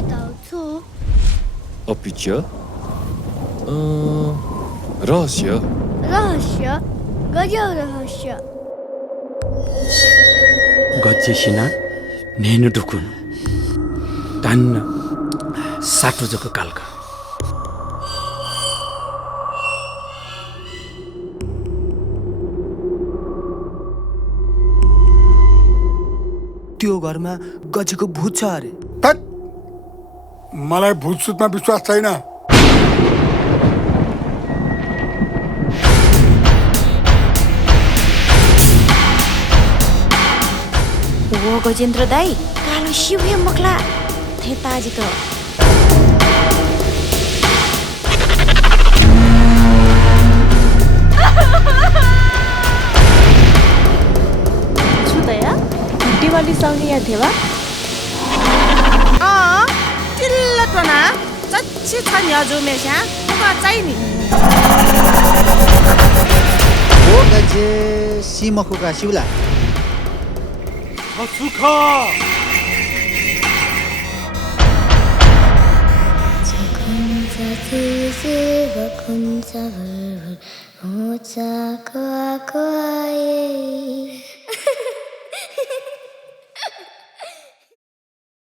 接到处 어피죠? 러시아. 러시아 가져 러시아 गजेसिना नेनु दुकुन तान्न साटो जको कालका त्यो घरमा गजेको भूत छ अरे तत मलाई भूत सुतमा विश्वास छैन ओ गजेन्द्र दाई कालो शिवले मक्ला थे ताजी त छुदया दिवाली साउने या देवा चिल्लटना चच्ची छ नि हजुर मेसा पुगा चाहिँ नि ओ गजे सिमखुका शिवला सुखा 자,